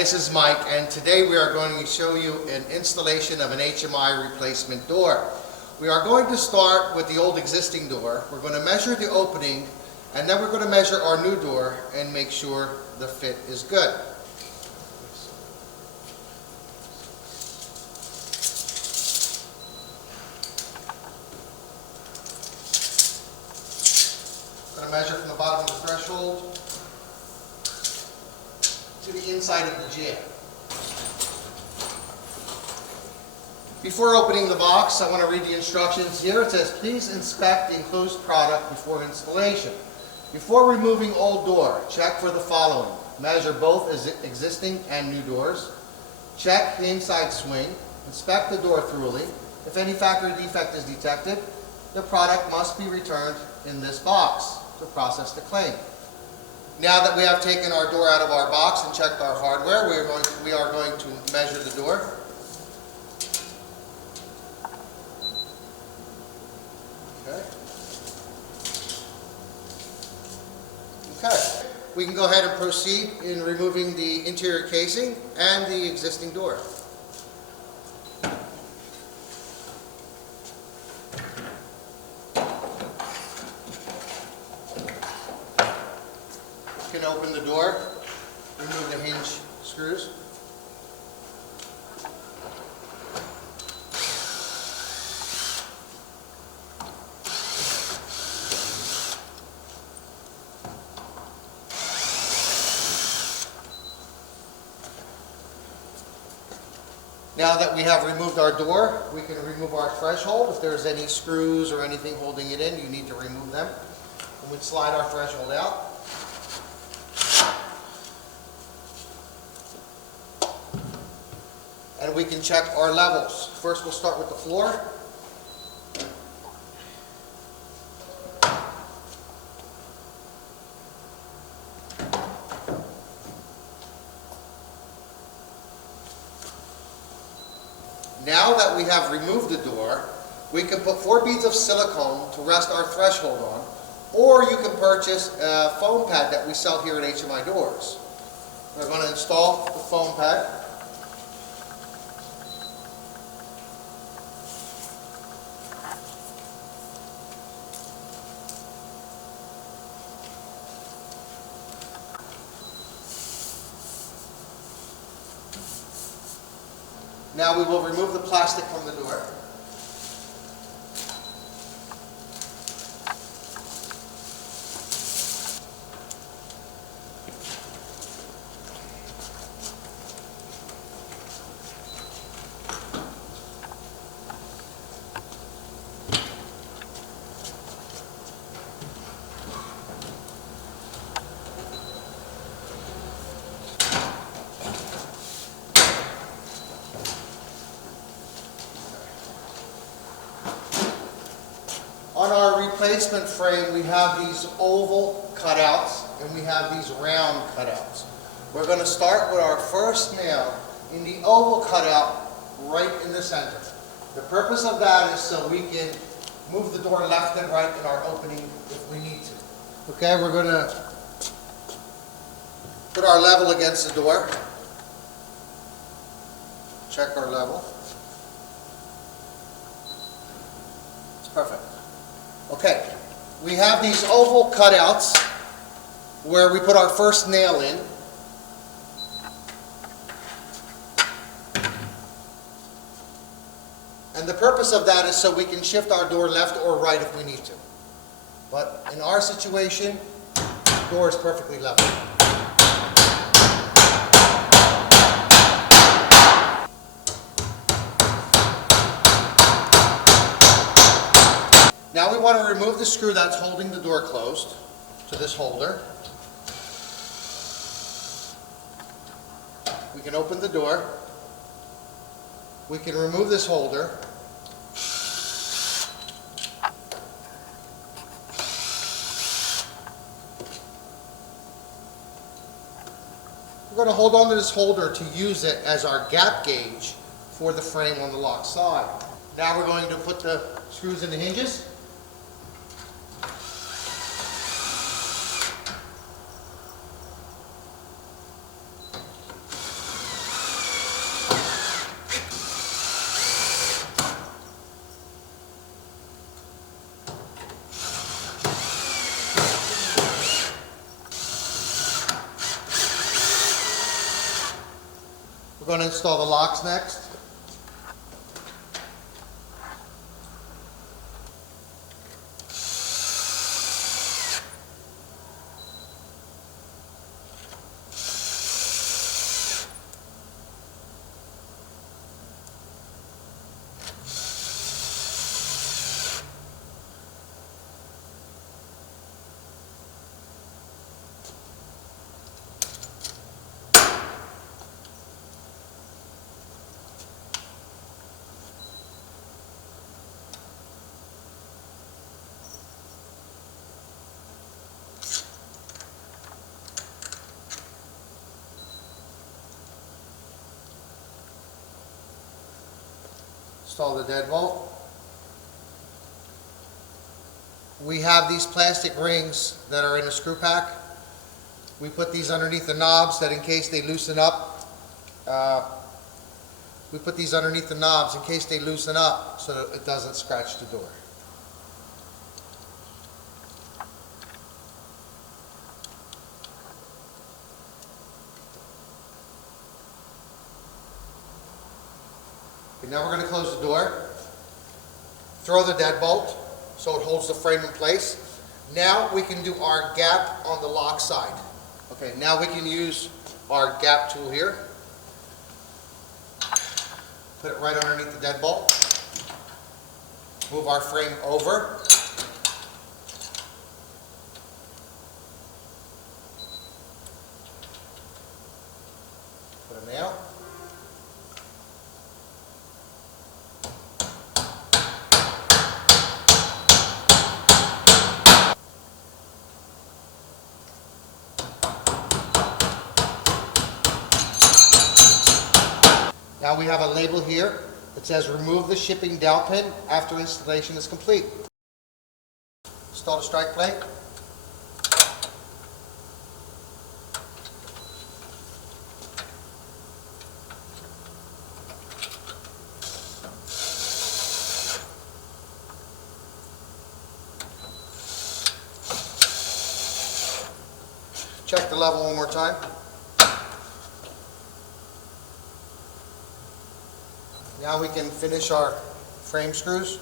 this is Mike, and today we are going to show you an installation of an HMI replacement door. We are going to start with the old existing door. We're going to measure the opening, and then we're going to measure our new door and make sure the fit is good. I'm going to measure from the bottom of the threshold to the inside of the jamb. Before opening the box, I want to read the instructions here. It says, please inspect the enclosed product before installation. Before removing old door, check for the following. Measure both existing and new doors. Check the inside swing. Inspect the door thoroughly. If any factory defect is detected, the product must be returned in this box to process the claim. Now that we have taken our door out of our box and checked our hardware, we are going to measure the door. Okay. We can go ahead and proceed in removing the interior casing and the existing door. You can open the door, remove the hinge screws. Now that we have removed our door, we can remove our threshold. If there's any screws or anything holding it in, you need to remove them. And we slide our threshold out. And we can check our levels. First we'll start with the floor. Now that we have removed the door, we can put 4 beads of silicone to rest our threshold on, or you can purchase a foam pad that we sell here at HMI Doors. We're going to install the foam pad. Now we will remove the plastic from the door. On our replacement frame, we have these oval cutouts and we have these round cutouts. We're going to start with our first nail in the oval cutout right in the center. The purpose of that is so we can move the door left and right in our opening if we need to. Okay, we're going to put our level against the door. Check our level. It's perfect. Okay, we have these oval cutouts where we put our first nail in. And the purpose of that is so we can shift our door left or right if we need to. But in our situation, the door is perfectly level. Now we want to remove the screw that's holding the door closed to this holder. We can open the door. We can remove this holder. We're going to hold on to this holder to use it as our gap gauge for the frame on the lock side. Now we're going to put the screws in the hinges. going to install the locks next. Install the deadbolt. We have these plastic rings that are in a screw pack. We put these underneath the knobs that in case they loosen up, so that it doesn't scratch the door. Okay, now we're going to close the door. Throw the deadbolt so it holds the frame in place. Now we can do our gap on the lock side. Okay, now we can use our gap tool here. Put it right underneath the deadbolt. Move our frame over. Put a nail. Now we have a label here that says remove the shipping dowel pin after installation is complete. Install the strike plate. Check the level one more time. Now we can finish our frame screws.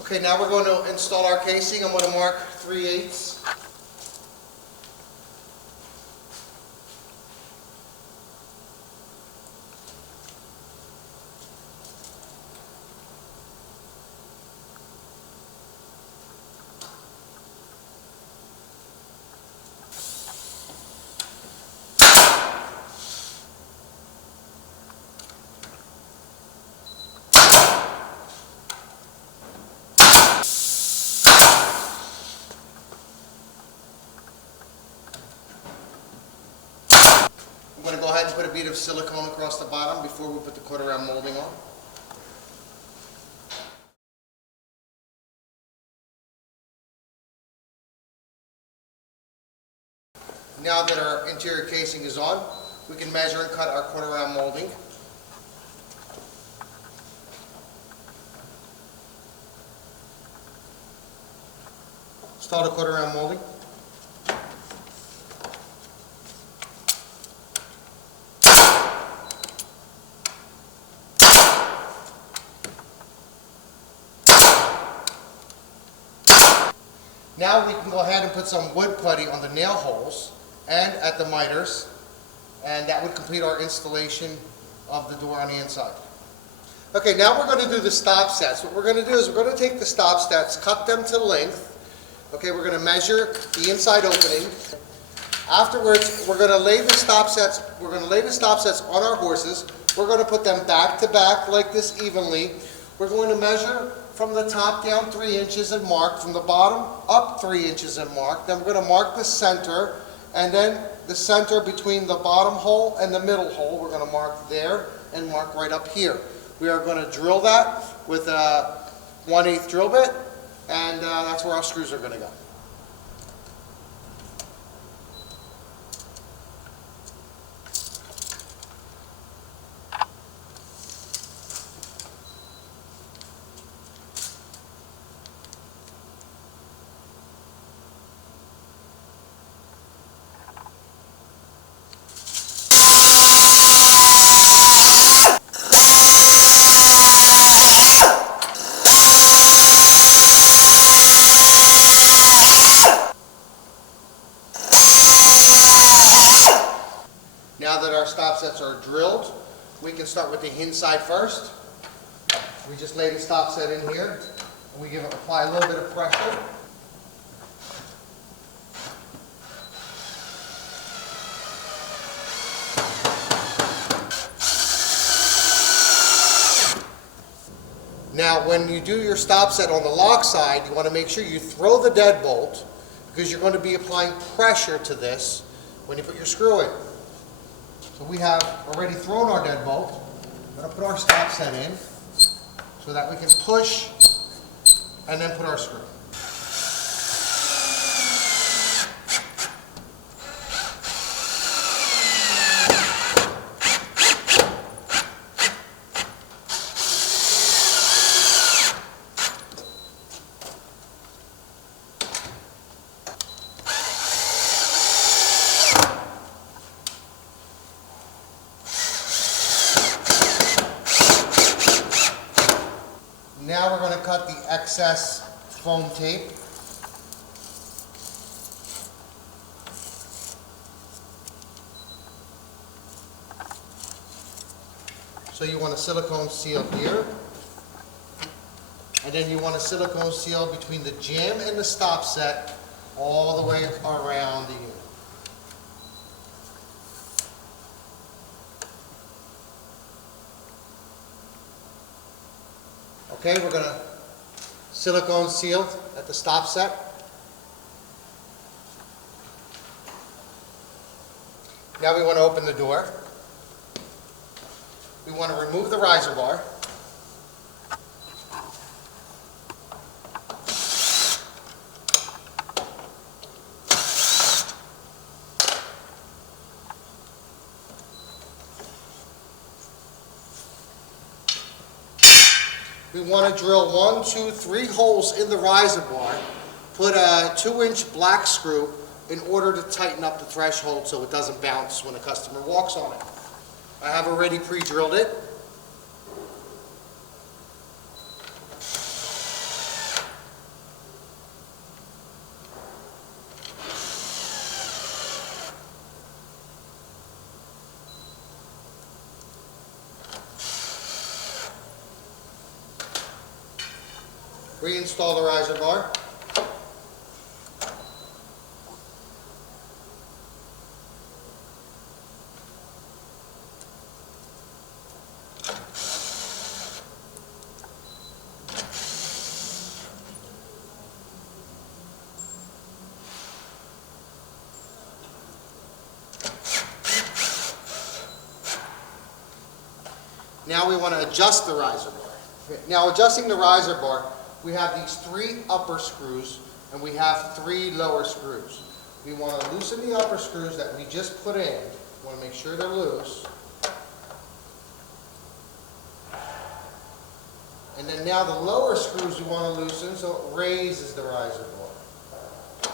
Okay, now we're going to install our casing. I'm going to mark 3/8. I'm going to go ahead and put a bead of silicone across the bottom before we put the quarter round molding on. Now that our interior casing is on, we can measure and cut our quarter round molding. Install the quarter round molding. Now we can go ahead and put some wood putty on the nail holes and at the miters, and that would complete our installation of the door on the inside. Okay, now we're going to do the stop sets. What we're going to do is we're going to take the stop sets, cut them to length. Okay, we're going to measure the inside opening. Afterwards, we're going to lay the stop sets. We're going to lay the stop sets on our horses. We're going to put them back to back like this evenly. We're going to measure from the top down 3 inches and mark, from the bottom up 3 inches and mark. Then we're going to mark the center, and then the center between the bottom hole and the middle hole, we're going to mark there and mark right up here. We are going to drill that with a 1/8 drill bit, and that's where our screws are going to go. Now that our stop sets are drilled, we can start with the hinge side first. We just lay the stop set in here, and we apply a little bit of pressure. Now, when you do your stop set on the lock side, you want to make sure you throw the deadbolt, because you're going to be applying pressure to this when you put your screw in. So we have already thrown our deadbolt. We're going to put our stop set in so that we can push and then put our screw. Now we're going to cut the excess foam tape. So you want a silicone seal here, and then you want a silicone seal between the jam and the stop set all the way around the unit. Okay, we're going to silicone seal at the stop set. Now we want to open the door. We want to remove the riser bar. We want to drill 1, 2, 3 holes in the riser bar. Put a 2-inch black screw in order to tighten up the threshold so it doesn't bounce when a customer walks on it. I have already pre-drilled it. Reinstall the riser bar. Now we want to adjust the riser bar. Now, adjusting the riser bar, we have these 3 upper screws and we have 3 lower screws. We want to loosen the upper screws that we just put in. We want to make sure they're loose. And then now the lower screws we want to loosen so it raises the riser bar.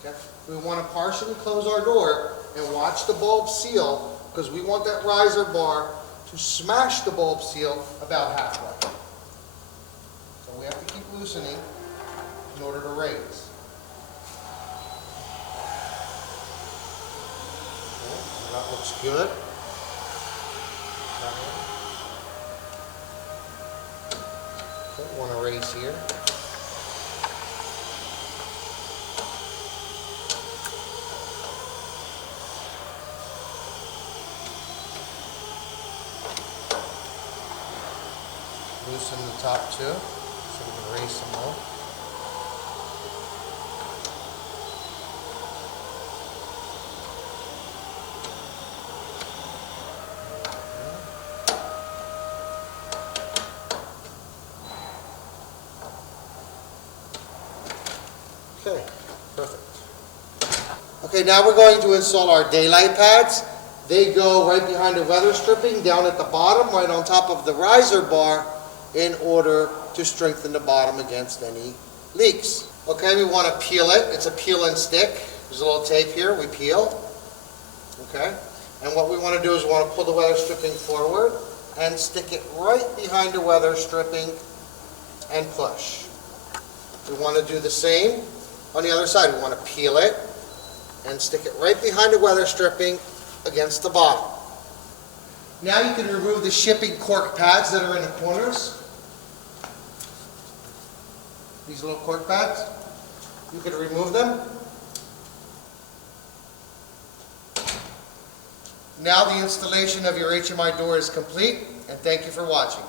Okay? We want to partially close our door and watch the bulb seal, because we want that riser bar to smash the bulb seal about halfway. So we have to keep loosening in order to raise. Okay, that looks good. Okay, want to raise here. Loosen the top too, so we can raise some more. Okay, now we're going to install our daylight pads. They go right behind the weather stripping, down at the bottom, right on top of the riser bar, in order to strengthen the bottom against any leaks. Okay, we want to peel it. It's a peel and stick. There's a little tape here. We peel. Okay, and what we want to do is we want to pull the weather stripping forward and stick it right behind the weather stripping and push. We want to do the same on the other side. We want to peel it and stick it right behind the weather stripping against the bottom. Now you can remove the shipping cork pads that are in the corners. These little cork pads. You can remove them. Now the installation of your HMI door is complete, and thank you for watching.